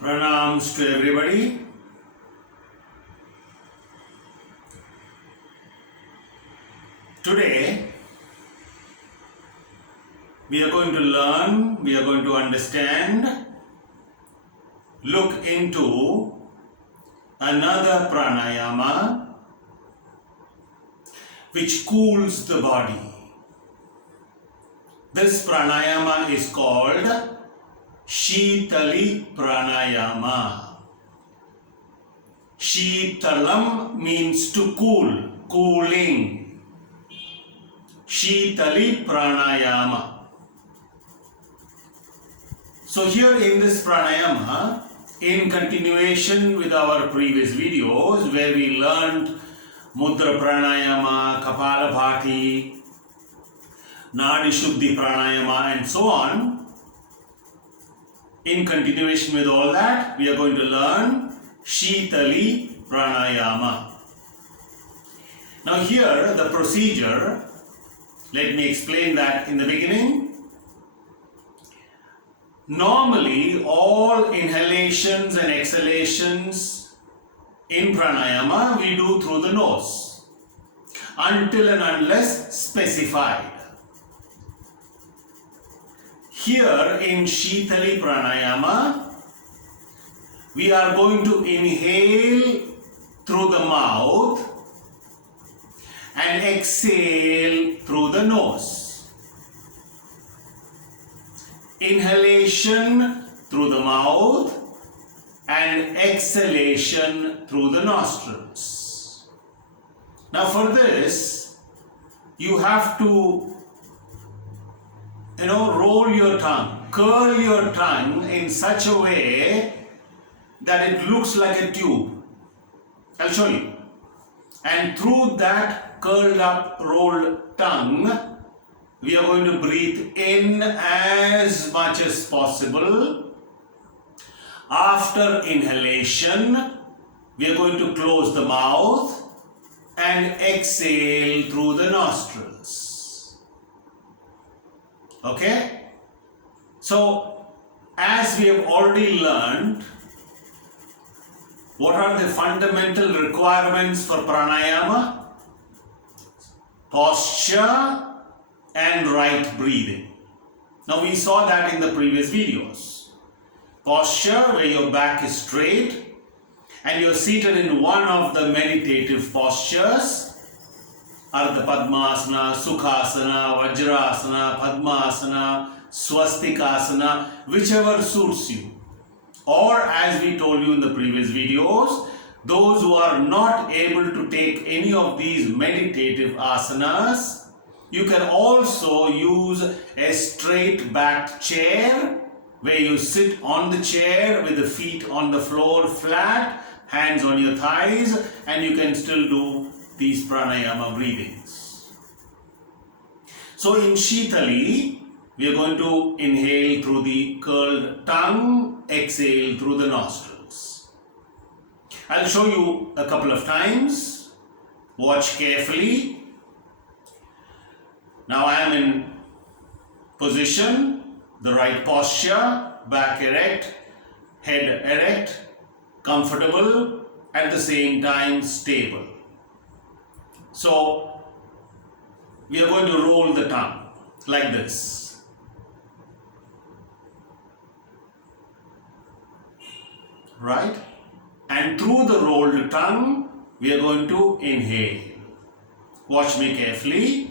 Pranams to everybody. Today we are going to learn, we are going to understand, look into another pranayama which cools the body. This pranayama is called Sitali pranayama. Shitalam means to cool, cooling. Sitali pranayama. So here in this pranayama, in continuation with our previous videos where we learned Mudra pranayama, Kapalabhati, Nadi Shuddhi pranayama and so on, in continuation with all that, we are going to learn Sitali pranayama. Now here the procedure, let me explain that in the beginning. Normally all inhalations and exhalations in pranayama we do through the nose until and unless specified. Here in Sitali pranayama, we are going to inhale through the mouth and exhale through the nose. Inhalation through the mouth and exhalation through the nostrils. Now for this, you have to roll your tongue, curl your tongue in such a way that it looks like a tube. I'll show you. And through that curled up, rolled tongue, we are going to breathe in as much as possible. After inhalation, we are going to close the mouth and exhale through the nostrils. Okay? So, as we have already learned, what are the fundamental requirements for pranayama? Posture and right breathing. Now we saw that in the previous videos. Posture where your back is straight and you are seated in one of the meditative postures. Ardha Padmasana, Sukhasana, Vajrasana, Padmasana, Swastikasana, whichever suits you. Or as we told you in the previous videos, those who are not able to take any of these meditative asanas, you can also use a straight backed chair where you sit on the chair with the feet on the floor flat, hands on your thighs, and you can still do these pranayama breathings. So in Sitali, we are going to inhale through the curled tongue, exhale through the nostrils. I'll show you a couple of times. Watch carefully. Now I am in position, the right posture, back erect, head erect, comfortable, at the same time stable. So we are going to roll the tongue like this. Right? And through the rolled tongue, we are going to inhale. Watch me carefully.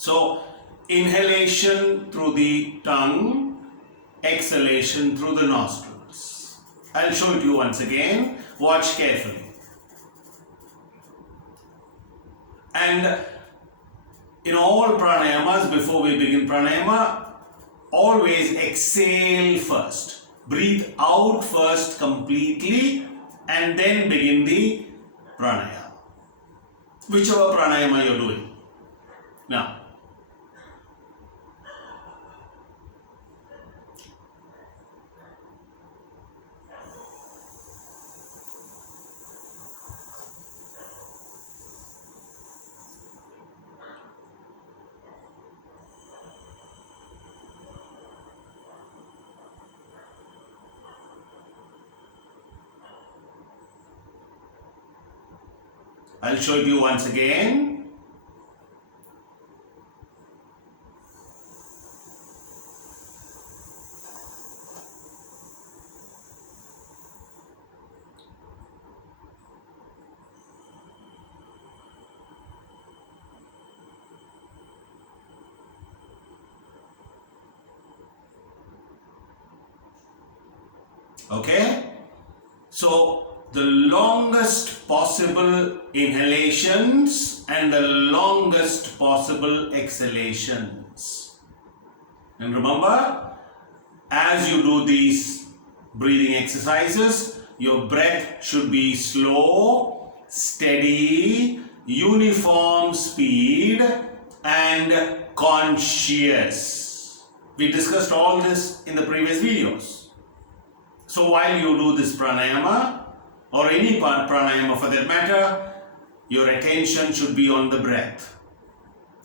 So, inhalation through the tongue, exhalation through the nostrils. I'll show it to you once again. Watch carefully. And in all pranayamas, before we begin pranayama, always exhale first. Breathe out first completely and then begin the pranayama. whichever pranayama you're doing. Now, I'll show it you once again. Okay? So, the longest possible inhalations and the longest possible exhalations. And remember, as you do these breathing exercises, your breath should be slow, steady, uniform speed and conscious. We discussed all this in the previous videos. So while you do this pranayama, or any pranayama for that matter, your attention should be on the breath.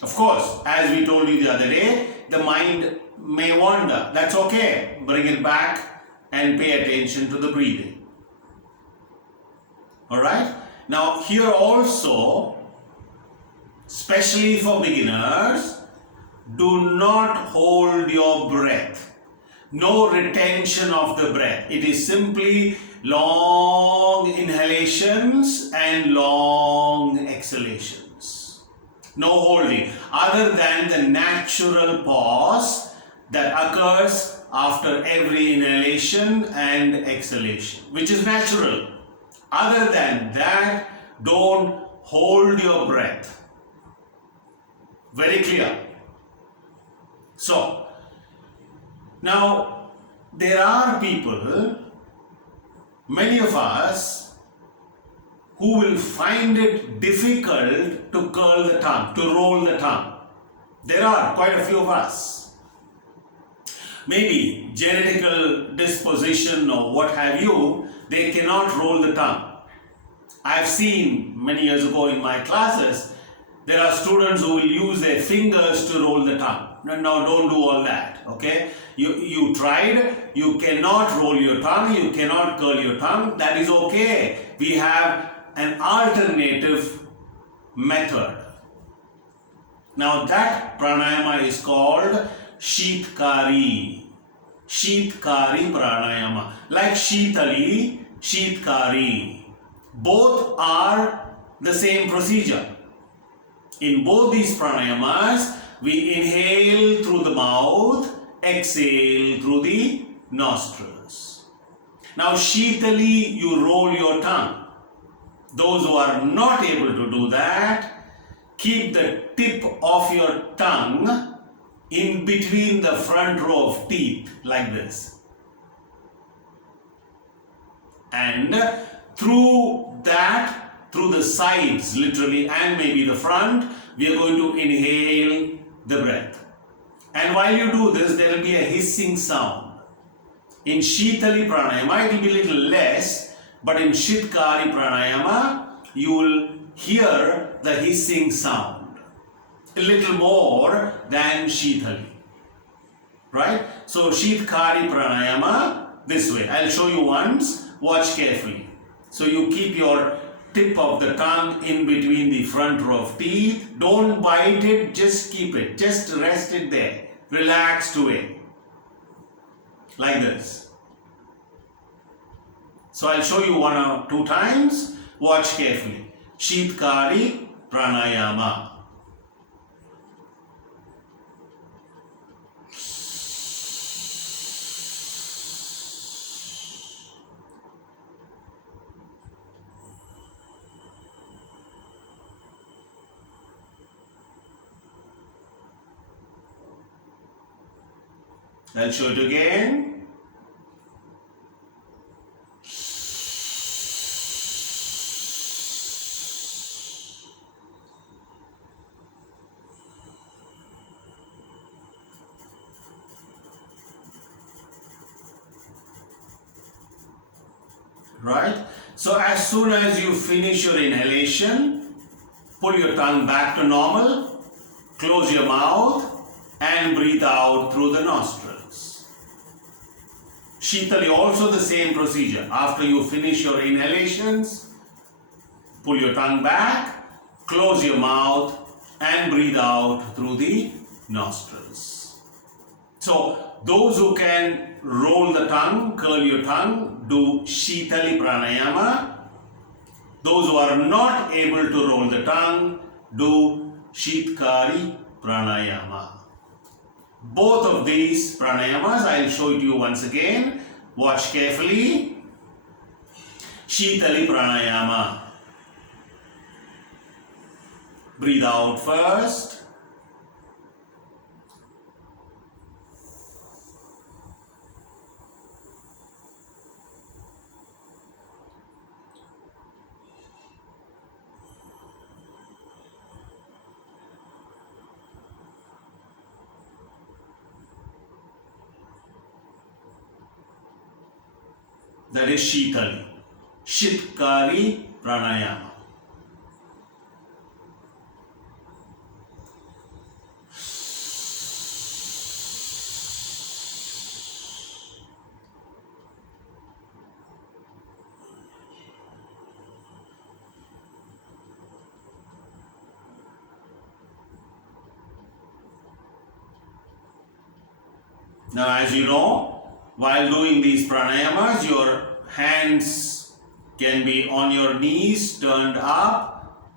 Of course, as we told you the other day, the mind may wander. That's okay. Bring it back and pay attention to the breathing. Alright? Now here also, especially for beginners, do not hold your breath. No retention of the breath. It is simply long inhalations and long exhalations. No holding, other than the natural pause that occurs after every inhalation and exhalation, which is natural. Other than that, don't hold your breath. Very clear. So, now, there are people, many of us, who will find it difficult to curl the tongue, to roll the tongue. There are quite a few of us. Maybe genetical disposition or what have you, they cannot roll the tongue. I've seen many years ago in my classes, there are students who will use their fingers to roll the tongue. No, don't do all that, okay? You tried, you cannot roll your tongue, you cannot curl your tongue, that is okay. We have an alternative method. Now that pranayama is called Sitkari. Sitkari pranayama. Like Sitali, Sitkari. Both are the same procedure. In both these pranayamas, we inhale through the mouth, exhale through the nostrils. Now, Sitali, you roll your tongue. Those who are not able to do that, keep the tip of your tongue in between the front row of teeth, like this. And through that, through the sides, literally, and maybe the front, we are going to inhale the breath. And while you do this, there will be a hissing sound. In Sitali pranayama, it will be a little less, but in Sitkari pranayama, you will hear the hissing sound. A little more than Sitali. Right? So Sitkari pranayama, this way. I'll show you once. Watch carefully. So you keep your tip of the tongue in between the front row of teeth. Don't bite it, just keep it. Just rest it there. Relax to it. Like this. So I'll show you 1 or 2 times. Watch carefully. Sitkari pranayama. I'll show it again. right? So as soon as you finish your inhalation, pull your tongue back to normal, close your mouth and breathe out through the nostrils. Sitali, also the same procedure. After you finish your inhalations, pull your tongue back, close your mouth and breathe out through the nostrils. So those who can roll the tongue, curl your tongue, do Sitali pranayama. Those who are not able to roll the tongue, do Sitkari pranayama. Both of these pranayamas, I will show it to you once again. Watch carefully. Sitali pranayama. Breathe out first. That is Sitali. Sitkari pranayama. Now, as you know, while doing these pranayamas, your hands can be on your knees, turned up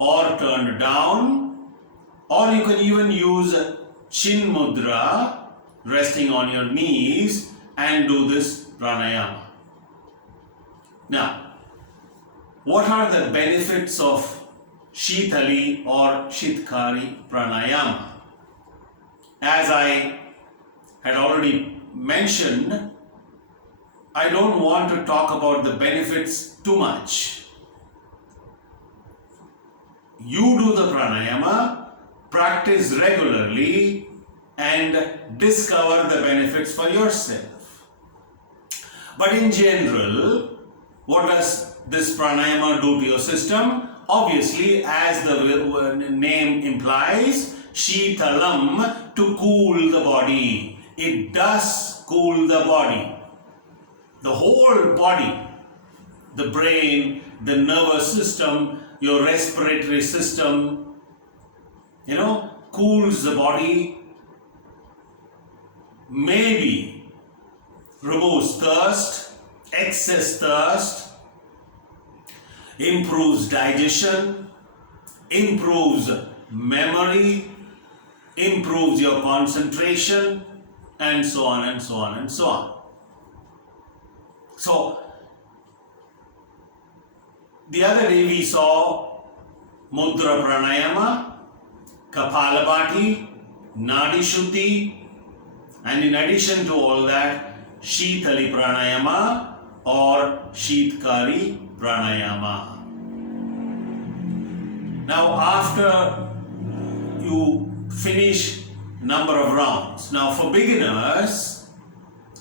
or turned down, or you can even use chin mudra, resting on your knees, and do this pranayama. Now, what are the benefits of Sitali or Sitkari pranayama? As I had already mentioned, I don't want to talk about the benefits too much. You do the pranayama, practice regularly and discover the benefits for yourself. But in general, what does this pranayama do to your system? Obviously, as the name implies, Shitalam, to cool the body. It does cool the body. The whole body, the brain, the nervous system, your respiratory system, cools the body. Maybe removes thirst, excess thirst, improves digestion, improves memory, improves your concentration, and so on and so on and so on. So, the other day we saw Mudra Pranayama, Kapalabhati, Nadi Shuddhi, and in addition to all that, Sitali Pranayama or Sitkari pranayama. Now, after you finish number of rounds, now for beginners,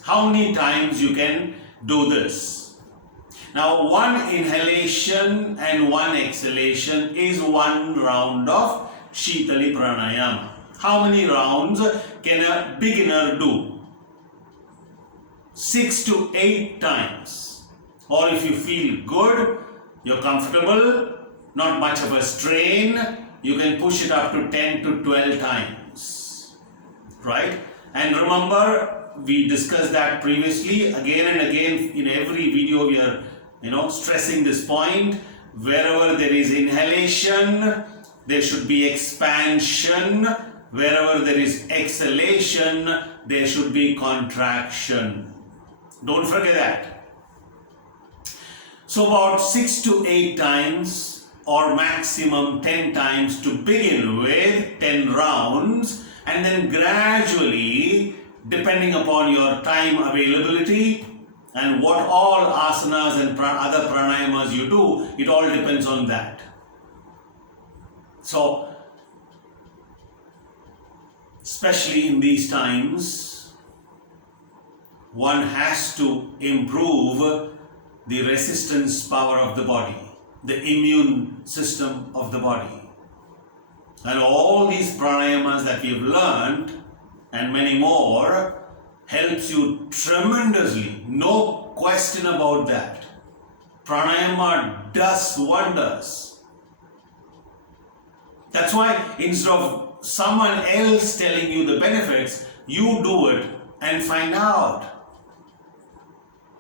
how many times you can do this? Now, one inhalation and one exhalation is one round of Sitali pranayama. How many rounds can a beginner do? 6 to 8 times. Or if you feel good, you're comfortable, not much of a strain, you can push it up to 10 to 12 times. Right? And remember, we discussed that previously. Again and again in every video we are stressing this point. Wherever there is inhalation, there should be expansion. Wherever there is exhalation, there should be contraction. Don't forget that. So about 6 to 8 times or maximum 10 times to begin with, 10 rounds, and then gradually, depending upon your time availability and what all asanas and other pranayamas you do, it all depends on that. So, especially in these times, one has to improve the resistance power of the body, the immune system of the body. And all these pranayamas that we've learned and many more helps you tremendously. No question about that. Pranayama does wonders. That's why instead of someone else telling you the benefits, you do it and find out.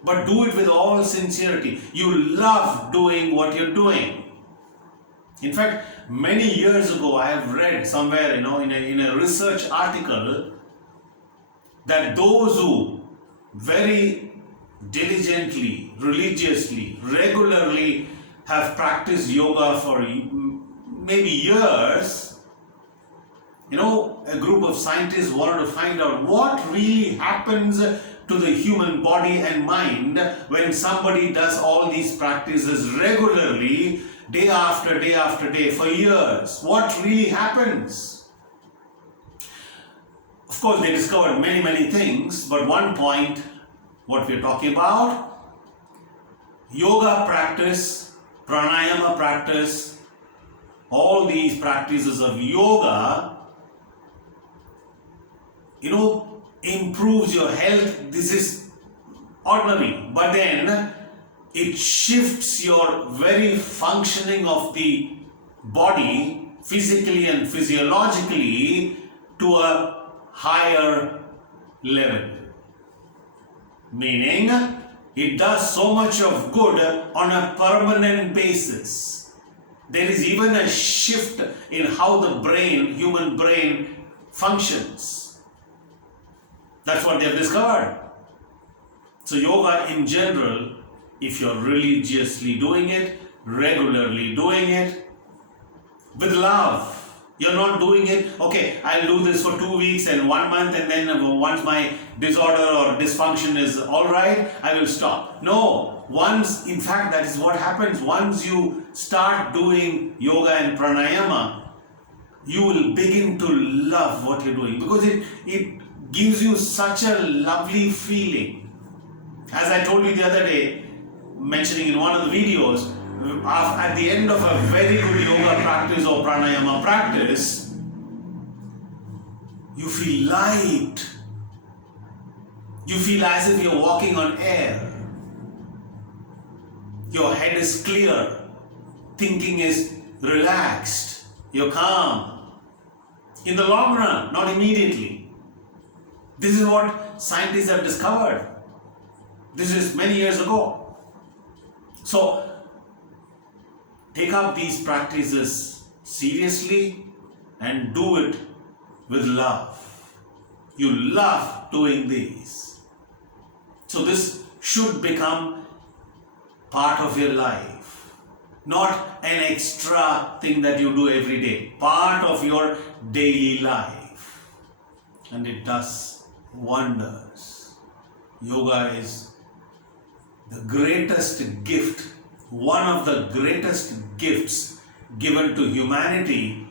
But do it with all sincerity. You love doing what you're doing. In fact, many years ago, I have read somewhere, in a research article, that those who very diligently, religiously, regularly have practiced yoga for maybe years, a group of scientists wanted to find out what really happens to the human body and mind when somebody does all these practices regularly, day after day after day, for years. What really happens? Of course, they discovered many, many things, but one point, what we're talking about, yoga practice, pranayama practice, all these practices of yoga, improves your health. This is ordinary, but then it shifts your very functioning of the body physically and physiologically to a higher level. Meaning, it does so much of good on a permanent basis. There is even a shift in how the human brain functions. That's what they have discovered. So yoga in general, if you're religiously doing it, regularly doing it, with love. You're not doing it, okay, I'll do this for 2 weeks and 1 month, and then once my disorder or dysfunction is alright, I will stop. No, in fact, that is what happens. Once you start doing yoga and pranayama, you will begin to love what you're doing, because it gives you such a lovely feeling. As I told you the other day, mentioning in one of the videos, at the end of a very good yoga practice or pranayama practice, you feel light. You feel as if you're walking on air. Your head is clear. Thinking is relaxed. You're calm. In the long run, not immediately. This is what scientists have discovered. This is many years ago. So, take up these practices seriously and do it with love. You love doing these. So this should become part of your life. Not an extra thing that you do every day. Part of your daily life. And it does wonders. Yoga is the greatest gift, one of the greatest gifts given to humanity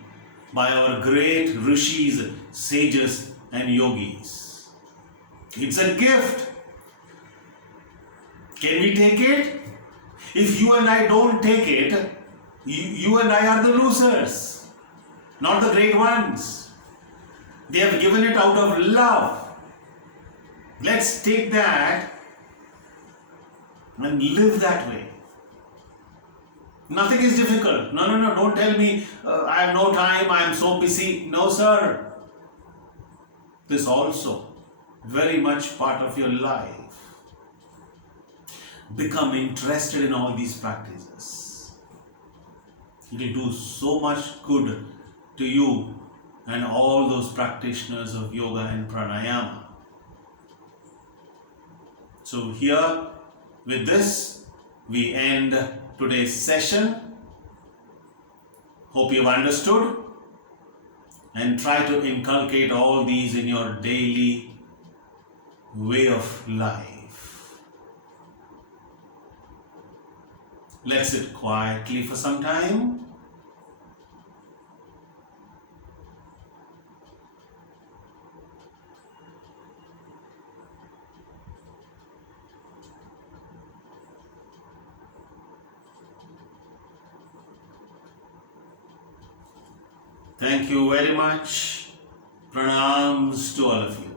by our great rishis, sages and yogis. It's a gift. Can we take it? If you and I don't take it, you and I are the losers, not the great ones. They have given it out of love. Let's take that and live that way. Nothing is difficult. No, don't tell me I have no time, I am so busy. No, sir. This also very much part of your life. Become interested in all these practices. It will do so much good to you and all those practitioners of yoga and pranayama. So here, with this, we end today's session. Hope you've understood and try to inculcate all these in your daily way of life. Let's sit quietly for some time. Thank you very much. Pranams to all of you.